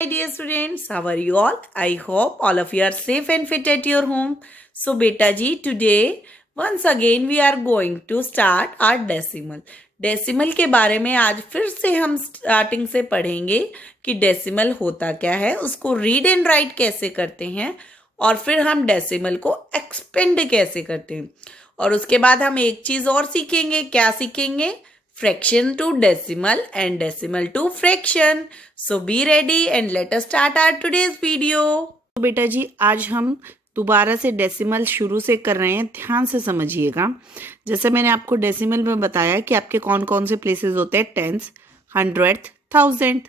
Hi dear students, how are you all? I hope all of you are safe and fit at your home. So beta ji, today once again we are going to start our decimal. Decimal के बारे में आज फिर से हम starting से पढ़ेंगे कि डेसिमल होता क्या है, उसको रीड एंड राइट कैसे करते हैं और फिर हम डेसिमल को एक्सपेंड कैसे करते हैं। और उसके बाद हम एक चीज और सीखेंगे। क्या सीखेंगे? fraction to decimal and decimal to fraction. So be ready and let us start our today's video. तो बेटा जी आज हम दोबारा से डेसिमल शुरू से कर रहे हैं, ध्यान से समझिएगा। जैसे मैंने आपको डेसिमल में बताया कि आपके कौन कौन से प्लेसेस होते हैं, टेंथ, हंड्रेड, थाउजेंड।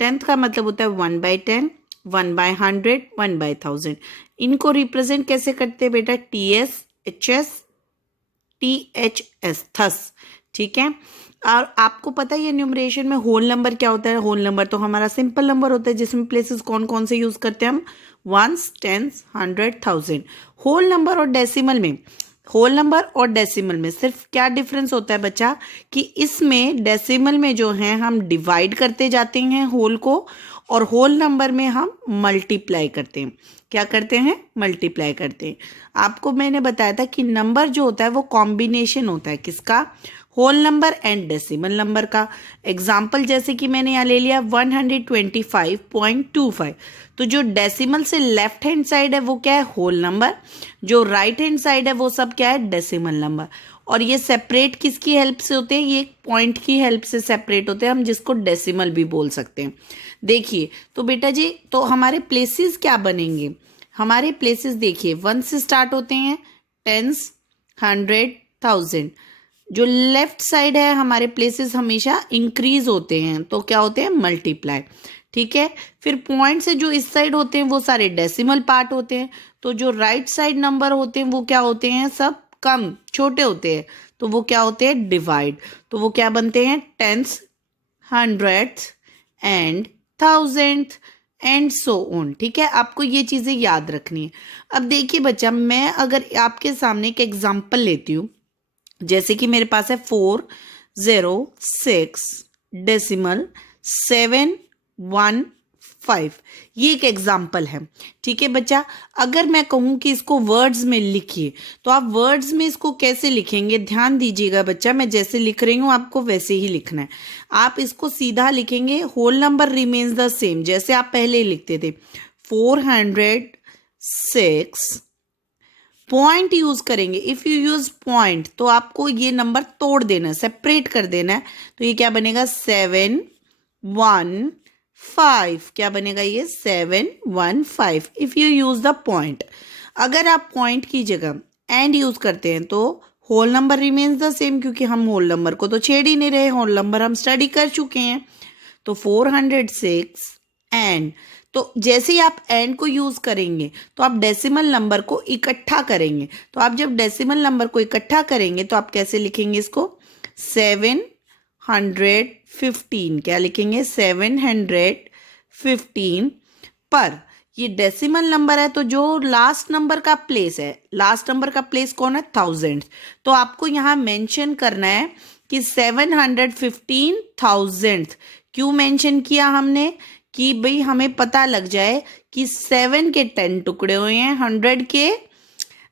टेंथ का मतलब होता है 1/10, 1/100, 1/1000। इनको रिप्रेजेंट कैसे करते हैं बेटा? TS, HS, THS, thus. ठीक है। और आपको पता है ये न्यूमरेशन में होल नंबर क्या होता है? होल नंबर तो हमारा सिंपल नंबर होता है जिसमें प्लेसेस कौन कौन से यूज करते हैं हम? Ones, tens, hundred, thousand. Whole number और डेसिमल में, होल नंबर और डेसिमल में सिर्फ क्या डिफरेंस होता है बच्चा कि इसमें डेसिमल में जो है हम डिवाइड करते जाते हैं होल को, और होल नंबर में हम मल्टीप्लाई करते हैं। क्या करते हैं? मल्टीप्लाई करते हैं। आपको मैंने बताया था कि नंबर जो होता है वो कॉम्बिनेशन होता है किसका? Whole number and decimal number का। एग्जाम्पल जैसे कि मैंने यहाँ ले लिया 125.25। तो जो डेसिमल से लेफ्ट हैंड साइड है वो क्या है? Whole number. जो राइट हैंड साइड है वो सब क्या है? Decimal number. और ये सेपरेट किसकी हेल्प से होते हैं? ये पॉइंट की हेल्प से सेपरेट होते हैं, हम जिसको डेसिमल भी बोल सकते हैं। देखिए तो बेटा जी, तो हमारे प्लेसेस क्या बनेंगे? हमारे प्लेसेस देखिए 1 से स्टार्ट होते हैं, टेंस, हंड्रेड, थाउजेंड। जो लेफ्ट साइड है हमारे प्लेसेस हमेशा इंक्रीज होते हैं, तो क्या होते हैं? मल्टीप्लाई। ठीक है। फिर पॉइंट से जो इस साइड होते हैं वो सारे डेसिमल पार्ट होते हैं, तो जो राइट साइड नंबर होते हैं वो क्या होते हैं? सब कम, छोटे होते हैं, तो वो क्या होते हैं? डिवाइड। तो वो क्या बनते हैं? Tens, hundred and thousand and so on. ठीक है, आपको ये चीजें याद रखनी है। अब देखिए बच्चा, मैं अगर आपके सामने एक एग्जांपल लेती हूँ, जैसे कि मेरे पास है 406 डेसिमल 715। ये एक एग्जाम्पल है। ठीक है बच्चा, अगर मैं कहूँ कि इसको वर्ड्स में लिखिए तो आप वर्ड्स में इसको कैसे लिखेंगे? ध्यान दीजिएगा बच्चा, मैं जैसे लिख रही हूँ आपको वैसे ही लिखना है। आप इसको सीधा लिखेंगे, whole number remains the same जैसे आप पहले ही लिखते थे। 406 पॉइंट यूज करेंगे। इफ यू यूज पॉइंट तो आपको ये नंबर तोड़ देना है, सेपरेट कर देना है। तो ये क्या बनेगा? 715। क्या बनेगा ये? 715 if you use the point. अगर आप पॉइंट की जगह एंड यूज करते हैं तो whole number remains the same, क्योंकि हम होल नंबर को तो छेड़ ही नहीं रहे, होल नंबर हम स्टडी कर चुके हैं। तो 406 एंड, तो जैसे ही आप एंड को यूज करेंगे तो आप डेसिमल नंबर को इकट्ठा करेंगे। तो आप जब डेसिमल नंबर को इकट्ठा करेंगे तो आप कैसे लिखेंगे इसको? 715। क्या लिखेंगे? 715 पर ये डेसिमल नंबर है, तो जो लास्ट नंबर का प्लेस है, लास्ट नंबर का प्लेस कौन है? थाउजेंड। तो आपको यहाँ मेंशन करना है कि 715,000। क्यों मेंशन किया हमने? कि भाई हमें पता लग जाए कि 7 के 10 टुकड़े हुए हैं, 100 के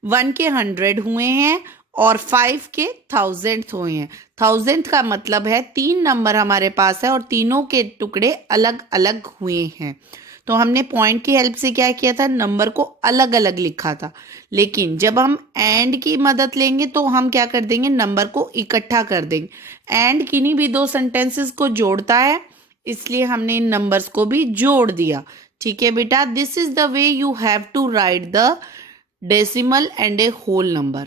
1 के 100 हुए हैं, और 5 के 1000 हुए हैं। 1000 का मतलब है 3 नंबर हमारे पास है और तीनों के टुकड़े अलग अलग हुए हैं। तो हमने पॉइंट की हेल्प से क्या किया था? नंबर को अलग अलग लिखा था। लेकिन जब हम एंड की मदद लेंगे तो हम क्या कर देंगे? नंबर को इकट्ठा कर देंगे। एंड किन्हीं भी दो सेंटेंसेस को जोड़ता है, इसलिए हमने इन नंबर्स को भी जोड़ दिया। ठीक है बेटा, this is the way you have to write the decimal and a whole number.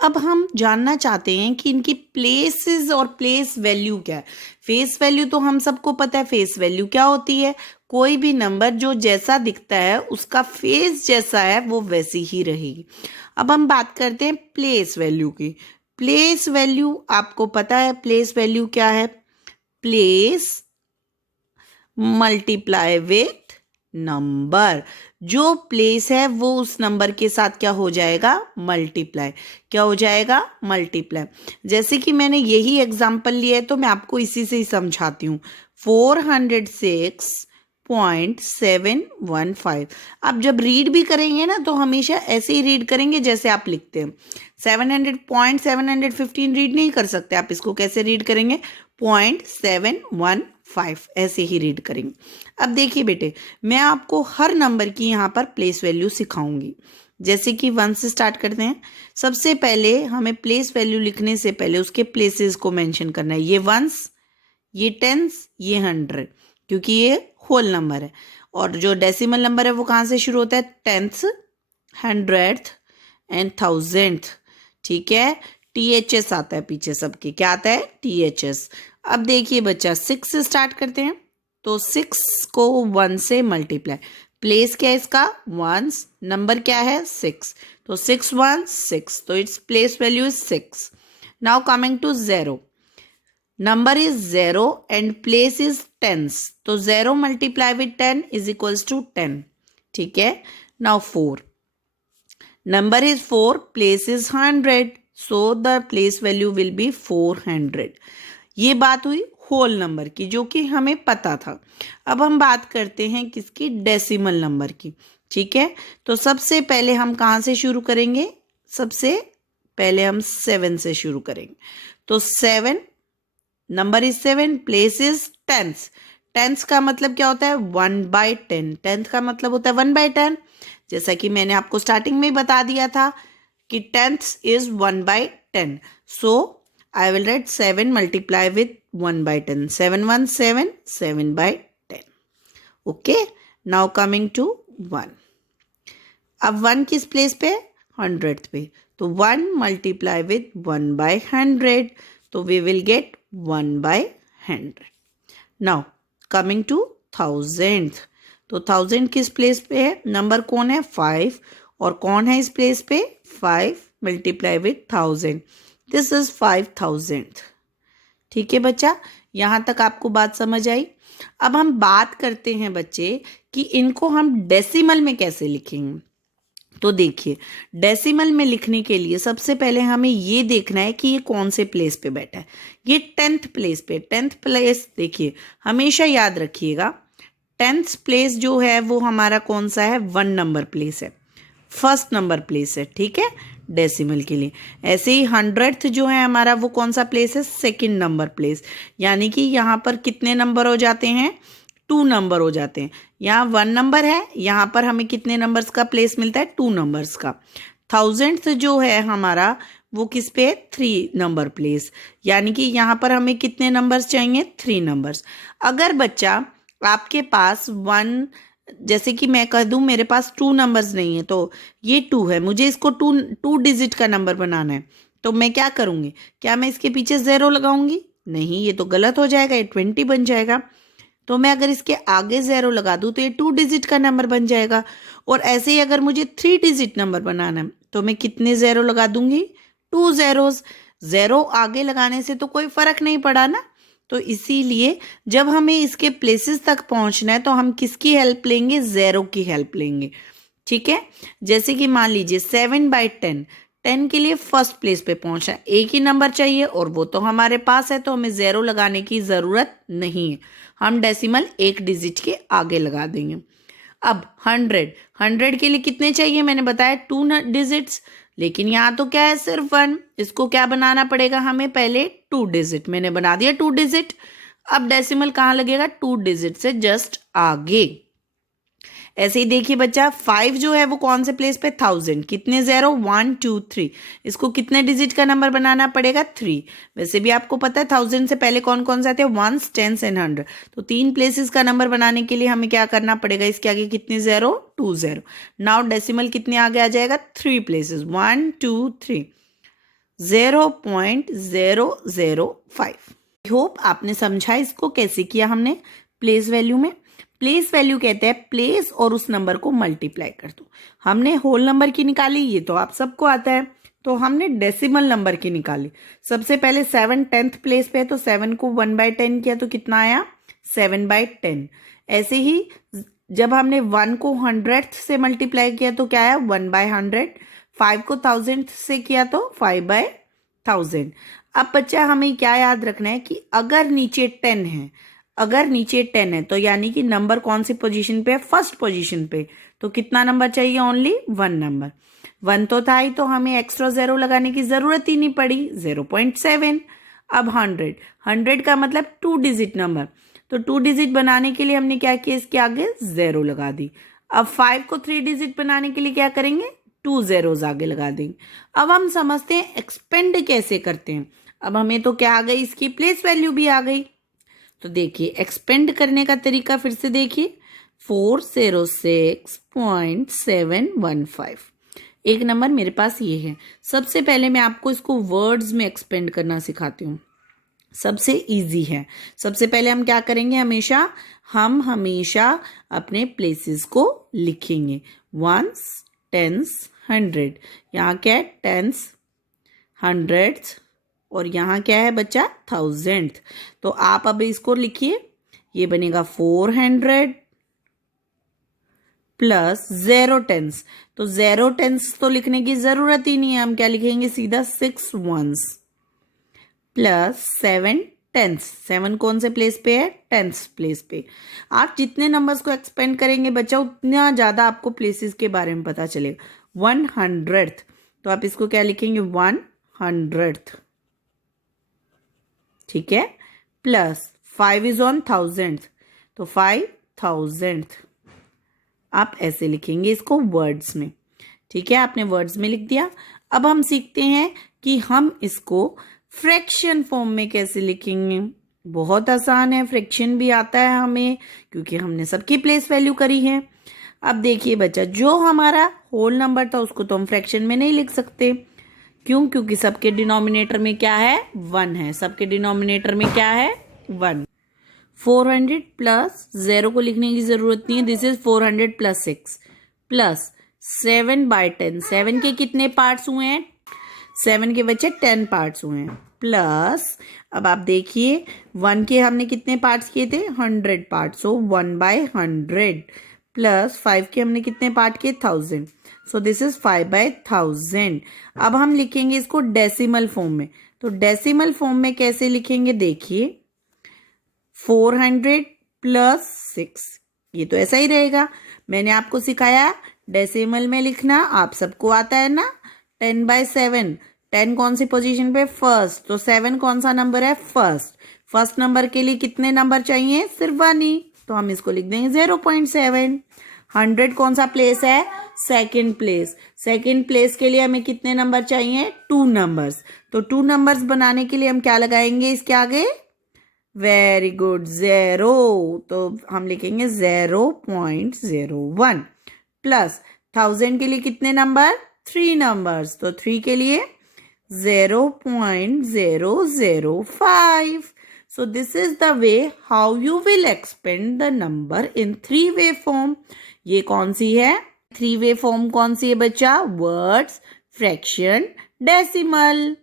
अब हम जानना चाहते हैं कि इनकी प्लेसेस और प्लेस वैल्यू क्या है। फेस वैल्यू तो हम सबको पता है, फेस वैल्यू क्या होती है? कोई भी नंबर जो जैसा दिखता है उसका फेस जैसा है वो वैसी ही रहेगी। अब हम बात करते हैं प्लेस वैल्यू की। प्लेस वैल्यू आपको पता है, प्लेस वैल्यू क्या है? Place multiply with number. जो प्लेस है वो उस नंबर के साथ क्या हो जाएगा? मल्टीप्लाई। क्या हो जाएगा? मल्टीप्लाई। जैसे कि मैंने यही एग्जांपल लिया है तो मैं आपको इसी से ही समझाती हूँ। 406 715। अब जब रीड भी करेंगे ना तो हमेशा ऐसे ही रीड करेंगे जैसे आप लिखते हैं। 700.715 रीड नहीं कर सकते आप, इसको कैसे रीड करेंगे? 0.715 ऐसे ही रीड करेंगे। अब देखिए बेटे, मैं आपको हर नंबर की यहाँ पर प्लेस वैल्यू सिखाऊंगी। जैसे कि 1 से स्टार्ट करते हैं। सबसे पहले हमें प्लेस वैल्यू लिखने से पहले उसके प्लेसेस को मेंशन करना है। ये वंस, ये टेंस, ये 100, क्योंकि ये होल नंबर है। और जो डेसिमल नंबर है वो कहाँ से शुरू होता है? 10th, 100th and 1000th। ठीक है, THS आता है पीछे सबके। क्या आता है? THS। अब देखिए बच्चा, 6 से स्टार्ट करते हैं तो 6 को 1 से मल्टीप्लाई। प्लेस क्या है इसका? वंस। नंबर क्या है? 6। तो 6 1 6, तो its place value is 6। Now coming to 0। Number is 0 and place is tens, तो 0 multiply with 10 is equals to 10। ठीक है, now 4। Number is 4, place is 100, so the place value will be 400। ये बात हुई होल नंबर की, जो कि हमें पता था। अब हम बात करते हैं किसकी? डेसिमल नंबर की। ठीक है, तो सबसे पहले हम कहाँ से शुरू करेंगे? सबसे पहले हम 7 से शुरू करेंगे। तो 7, number is 7, place is tens. Tens का मतलब क्या होता है? 1/10। टेंथ का मतलब होता है 1/10। जैसा कि मैंने आपको स्टार्टिंग में ही बता दिया था कि tenth is 1/10। So I will write 7 multiply with 1/10. 7 1 7, 7/10. Okay. Now coming to 1. अब 1 किस प्लेस पे? 100th पे। तो 1 multiply with 1/100. तो we will get 1/100. Now coming to 1000th. तो 1000 किस प्लेस पे है? नंबर कौन है? 5। और कौन है इस प्लेस पे? 5 multiply with 1000. This is 5000। ठीक है बच्चा, यहां तक आपको बात समझ आई? अब हम बात करते हैं बच्चे कि इनको हम डेसिमल में कैसे लिखेंगे। तो देखिए, डेसिमल में लिखने के लिए सबसे पहले हमें ये देखना है कि ये कौन से प्लेस पे बैठा है। ये 10th प्लेस पे। 10th प्लेस देखिए, हमेशा याद रखिएगा, 10th प्लेस जो है वो हमारा कौन सा है? 1 नंबर प्लेस है, फर्स्ट नंबर प्लेस है। ठीक है, डेसिमल के लिए। ऐसे ही 100th जो है हमारा वो कौन सा प्लेस है? Second number place. यानी कि यहाँ पर कितने नंबर हो जाते हैं? 2 नंबर हो जाते हैं। यहाँ 1 नंबर है, यहाँ पर हमें कितने नंबर्स का प्लेस मिलता है? 2 नंबर्स का। 1000th जो है हमारा वो किस पे है? 3 नंबर प्लेस। यानी कि यहाँ पर हमें कितने नंबर्स चाहिए? 3 नंबर्स। अगर बच्चा आपके पास 1, जैसे कि मैं कह दूं मेरे पास 2 नंबर्स नहीं है, तो ये 2 है, मुझे इसको 2 डिजिट का नंबर बनाना है, तो मैं क्या करूंगी? क्या मैं इसके पीछे 0 लगाऊंगी? नहीं, ये तो गलत हो जाएगा, ये 20 बन जाएगा। तो मैं अगर इसके आगे 0 लगा दूं तो ये 2 डिजिट का नंबर बन जाएगा। और ऐसे ही अगर मुझे 3 डिजिट नंबर बनाना है तो मैं कितने 0 लगा दूंगी? 2 zeros। 0 आगे लगाने से तो कोई फर्क नहीं पड़ा ना। तो इसीलिए जब हमें इसके प्लेसेस तक पहुंचना है तो हम किसकी हेल्प लेंगे? 0 की हेल्प लेंगे। ठीक है, जैसे कि मान लीजिए 7/10, 10 के लिए फर्स्ट प्लेस पे पहुंचना है, एक ही नंबर चाहिए और वो तो हमारे पास है, तो हमें 0 लगाने की ज़रूरत नहीं है। हम डेसिमल 1 डिजिट के आगे लगा देंगे। अब 100 के लिए कितने चाहिए? मैंने बताया 2 डिजिट्स, लेकिन यहाँ तो क्या है? सिर्फ 1। इसको क्या बनाना पड़ेगा हमें? पहले 2 डिजिट। मैंने बना दिया 2 डिजिट। अब डेसिमल कहाँ लगेगा? 2 डिजिट से जस्ट आगे। ऐसे ही देखिए बच्चा, 5 जो है वो कौन से प्लेस पे? 1000। कितने 0? 1 2 3। इसको कितने डिजिट का नंबर बनाना पड़ेगा? 3। वैसे भी आपको पता है 1000 से पहले कौन कौन से आते हैं? 1s 10s and 100। तो 3 प्लेसेस का नंबर बनाने के लिए हमें क्या करना पड़ेगा? इसके आगे कितने 0? 2 0। नाउ डेसिमल कितने आगे आ जाएगा? 3 प्लेसेस, 1 2 3, 0.005। आई होप आपने समझा इसको कैसे किया हमने प्लेस वैल्यू में। प्लेस वैल्यू कहते हैं प्लेस और उस नंबर को मल्टीप्लाई कर दो। हमने होल नंबर की निकाली, ये तो आप सबको आता है। तो हमने डेसिमल नंबर की निकाली। सबसे पहले 7 10th प्लेस पे है, तो 7 को 1/10 किया तो कितना आया? 7/10। ऐसे ही जब हमने 1 को 100th से मल्टीप्लाई किया तो क्या आया? 1/100। 5 को 1000th से किया तो 5/1000। अब बच्चा हमें क्या याद रखना है कि अगर नीचे 10 है, अगर नीचे 10 है तो यानी कि नंबर कौन सी पोजीशन पे है, फर्स्ट पोजीशन पे, तो कितना नंबर चाहिए, ओनली 1 नंबर। 1 तो था ही, तो हमें एक्स्ट्रा 0 लगाने की जरूरत ही नहीं पड़ी, 0.7। अब 100 का मतलब 2 डिजिट नंबर, तो 2 डिजिट बनाने के लिए हमने क्या किया, इसके आगे 0 लगा दी। अब 5 को 3 डिजिट बनाने के लिए क्या करेंगे, 2 zeros आगे लगा देंगे। अब हम समझते हैं एक्सपेंड कैसे करते हैं। अब हमें तो क्या आ गई, इसकी प्लेस वैल्यू भी आ गई। तो देखिए एक्सपेंड करने का तरीका फिर से देखिए, 406.715 एक नंबर मेरे पास ये है। सबसे पहले मैं आपको इसको वर्ड्स में एक्सपेंड करना सिखाती हूँ, सबसे इजी है। सबसे पहले हम क्या करेंगे, हम हमेशा अपने प्लेसेस को लिखेंगे, वंस, टेंस, 100। यहाँ क्या है, टेंस, हंड्रेड्स, और यहाँ क्या है बच्चा, 1000। तो आप अब इसको लिखिए, ये बनेगा 400 प्लस 0 टेंस। तो 0 टेंस तो लिखने की जरूरत ही नहीं है, हम क्या लिखेंगे, सीधा 6 ones प्लस 7 टेंस। 7 कौन से प्लेस पे है, टेंस प्लेस पे। आप जितने नंबर्स को एक्सपेंड करेंगे बच्चा, उतना ज्यादा आपको प्लेसेस के बारे में पता चलेगा। 100th, तो आप इसको क्या लिखेंगे, 100th, ठीक है, प्लस 5 इज ऑन 1000th, तो 5000th। आप ऐसे लिखेंगे इसको वर्ड्स में, ठीक है, आपने वर्ड्स में लिख दिया। अब हम सीखते हैं कि हम इसको फ्रैक्शन फॉर्म में कैसे लिखेंगे। बहुत आसान है, फ्रैक्शन भी आता है हमें, क्योंकि हमने सबकी प्लेस वैल्यू करी है। अब देखिए बच्चा, जो हमारा होल नंबर था उसको तो हम फ्रैक्शन में नहीं लिख सकते, क्यों, क्योंकि सबके डिनोमिनेटर में क्या है, 1 है। सबके डिनोमिनेटर में क्या है, 1। 400 प्लस 0 को लिखने की जरूरत नहीं है, दिस इज 400 प्लस 6 प्लस 7/10। 7 के कितने पार्ट्स हुए हैं, 7 के बच्चे 10 पार्ट्स हुए हैं, प्लस अब आप देखिए 1 के हमने कितने पार्ट्स किए थे, 100 पार्ट्स, सो 1/100, प्लस 5 के हमने कितने पार्ट किए, 1000, सो दिस इज 5/1000। अब हम लिखेंगे इसको डेसिमल फॉर्म में। तो डेसिमल फॉर्म में कैसे लिखेंगे, देखिए 400 प्लस 6, ये तो ऐसा ही रहेगा। मैंने आपको सिखाया डेसिमल में लिखना, आप सबको आता है ना। 10/7, 10 कौन सी पोजीशन पे, फर्स्ट, तो 7 कौन सा नंबर है, फर्स्ट। फर्स्ट नंबर के लिए कितने नंबर चाहिए, सिर्फ 1 ही, तो हम इसको लिख देंगे 0.7। 100 कौन सा प्लेस है, सेकंड प्लेस। सेकंड प्लेस के लिए हमें कितने नंबर चाहिए, 2 नंबर्स। तो 2 नंबर्स बनाने के लिए हम क्या लगाएंगे इसके आगे, वेरी गुड, 0, तो हम लिखेंगे 0.01, प्लस 1000 के लिए कितने नंबर, 3 नंबर्स, तो 3 के लिए 0.005। So this is the way how you will expand the number in 3-way form. ये कौन सी है, 3-way form कौन सी है बच्चा, वर्ड्स, फ्रैक्शन, डेसिमल।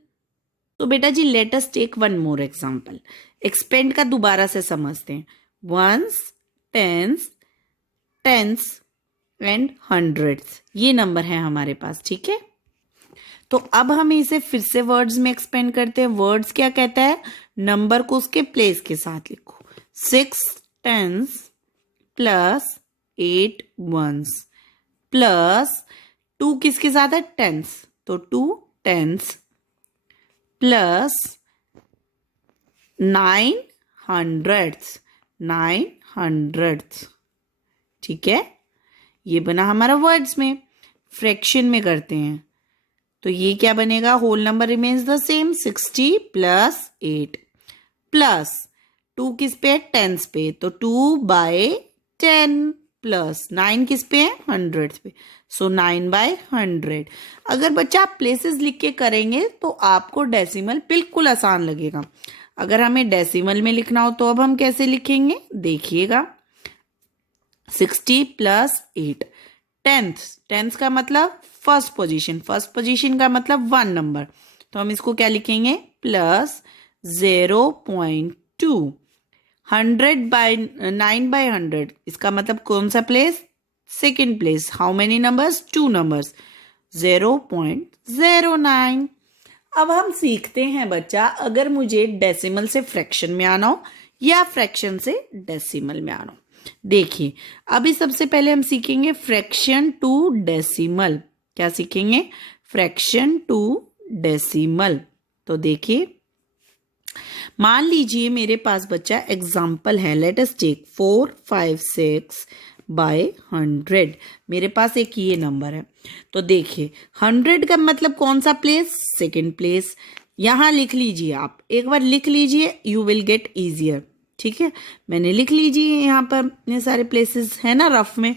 तो बेटा जी let us take one more example. Expand का दोबारा से समझते हैं। Ones, tens, tens and hundreds, ये नंबर है हमारे पास, ठीक है। तो अब हम इसे फिर से वर्ड्स में एक्सपेंड करते हैं। वर्ड्स क्या कहता है, नंबर को उसके प्लेस के साथ लिखो। 6 टेंस प्लस 8 वंस प्लस 2 किसके साथ है, टेंस, तो 2 टेंस प्लस 9 हंड्रेड्स, 9 हंड्रेड्स, ठीक है। ये बना हमारा वर्ड्स में। फ्रैक्शन में करते हैं तो ये क्या बनेगा, whole number remains the same, 60 plus 8 plus 2 किस पे, टेंस पे, तो 2/10 प्लस 9 किस पे है, हंड्रेड्स पे, सो 9/100। अगर बच्चा आप प्लेसेस लिख के करेंगे तो आपको डेसिमल बिल्कुल आसान लगेगा। अगर हमें डेसिमल में लिखना हो तो अब हम कैसे लिखेंगे, देखिएगा। 60 प्लस 8, टेंथ का मतलब फर्स्ट पोजीशन, फर्स्ट पोजीशन का मतलब 1 नंबर, तो हम इसको क्या लिखेंगे, प्लस 0.2। 9/100, इसका मतलब कौन सा place, second place. How many numbers, 2 numbers, 0.09। अब हम सीखते हैं बच्चा, अगर मुझे डेसिमल से फ्रैक्शन में आना हो या फ्रैक्शन से डेसिमल में आना। देखिए अभी सबसे पहले हम सीखेंगे फ्रैक्शन टू डेसिमल। क्या सीखेंगे? Fraction to decimal. तो देखिए मान लीजिए मेरे पास बच्चा एग्जाम्पल है, लेट अस टेक 456 बाय 100। मेरे पास एक ये नंबर है। तो देखिए 100 का मतलब कौन सा प्लेस? Second place. यहां लिख लीजिए, आप एक बार लिख लीजिए, यू विल गेट इजियर। ठीक है, मैंने लिख लीजिए, यहाँ पर इतने सारे प्लेसेस है ना रफ में।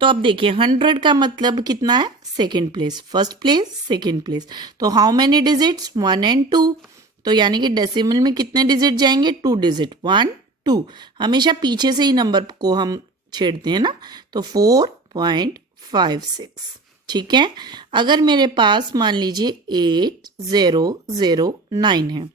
तो अब देखिए 100 का मतलब कितना है? Second place, first place, second place. तो हाउ मेनी डिजिट्स? 1 and 2। तो यानी कि डेसिमल में कितने डिजिट जाएंगे? 2 डिजिट, 1 2। हमेशा पीछे से ही नंबर को हम छेड़ते हैं ना। तो 4.56। ठीक है, अगर मेरे पास मान लीजिए 8009 है,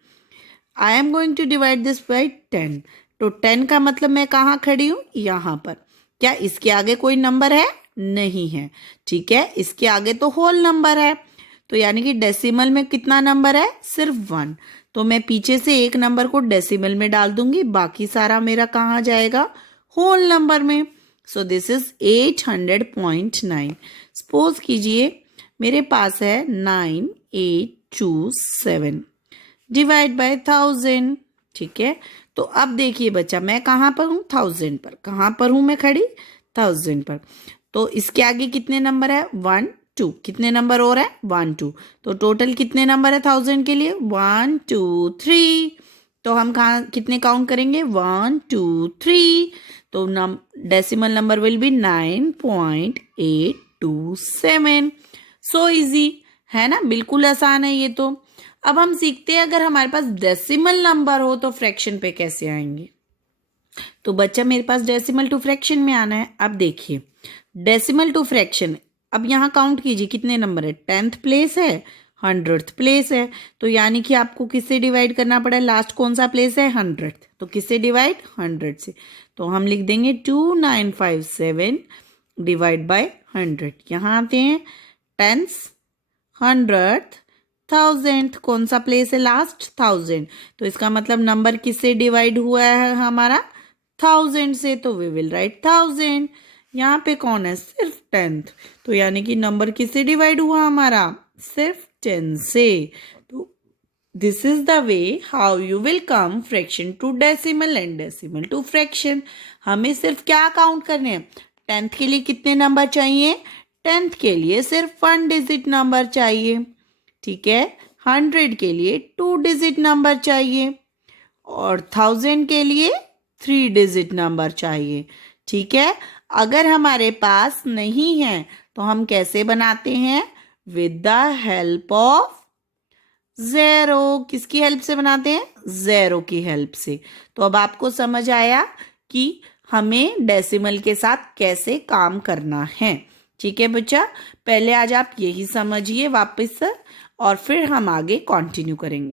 I am going to divide this by 10। तो 10 का मतलब मैं कहाँ खड़ी हूं? यहां पर। क्या इसके आगे कोई नंबर है? नहीं है। ठीक है, इसके आगे तो होल नंबर है। तो यानी कि डेसिमल में कितना नंबर है? सिर्फ 1। तो मैं पीछे से एक नंबर को डेसिमल में डाल दूंगी, बाकी सारा मेरा कहाँ जाएगा? होल नंबर में। So this is 800.9। सपोज कीजिए मेरे पास है 9827 डिवाइड बाय 1000। ठीक है, तो अब देखिए बच्चा मैं कहाँ पर हूँ? 1000 पर। कहाँ पर हूँ मैं खड़ी? 1000 पर। तो इसके आगे कितने नंबर है? 1 2। कितने नंबर और है? 1 2। तो टोटल कितने नंबर है 1000 के लिए? 1 2 3। तो हम कहाँ कितने काउंट करेंगे? 1 2 3। तो decimal number will be 9.827। So easy है ना, बिल्कुल आसान है ये। तो अब हम सीखते हैं अगर हमारे पास डेसिमल नंबर हो तो फ्रैक्शन पे कैसे आएंगे। तो बच्चा मेरे पास डेसिमल टू फ्रैक्शन में आना है। अब देखिए डेसिमल टू फ्रैक्शन, अब यहाँ काउंट कीजिए कितने नंबर है? 10th प्लेस है, 100th प्लेस है। तो यानी कि आपको किससे डिवाइड करना पड़ा? लास्ट कौन सा प्लेस है? 100th। तो किससे डिवाइड? 100 से। तो हम लिख देंगे 2957 डिवाइड बाय 100। यहाँ आते हैं 10th, 100th, 1000th। कौन सा प्लेस है लास्ट? 1000। तो इसका मतलब नंबर किससे डिवाइड हुआ है हमारा? 1000 से। तो वी विल राइट 1000। यहाँ पे कौन है? सिर्फ 10th। तो यानी कि नंबर किससे डिवाइड हुआ हमारा? सिर्फ 10 से। तो this is the way how you will come fraction to decimal and decimal to fraction. हमें सिर्फ क्या काउंट करने हैं? 10th के लिए कितने नंबर चाहिए? 10th के लिए सिर्फ 1 डिजिट नंबर चाहिए। ठीक है, 100 के लिए 2 डिजिट नंबर चाहिए और 1000 के लिए 3 डिजिट नंबर चाहिए। ठीक है, अगर हमारे पास नहीं है तो हम कैसे बनाते हैं? With the help of zero. किसकी हेल्प से बनाते हैं? ज़ीरो की हेल्प से। तो अब आपको समझ आया कि हमें डेसिमल के साथ कैसे काम करना है। ठीक है बच्चा, पहले आज आप यही समझिए वापस से और फिर हम आगे कंटिन्यू करेंगे।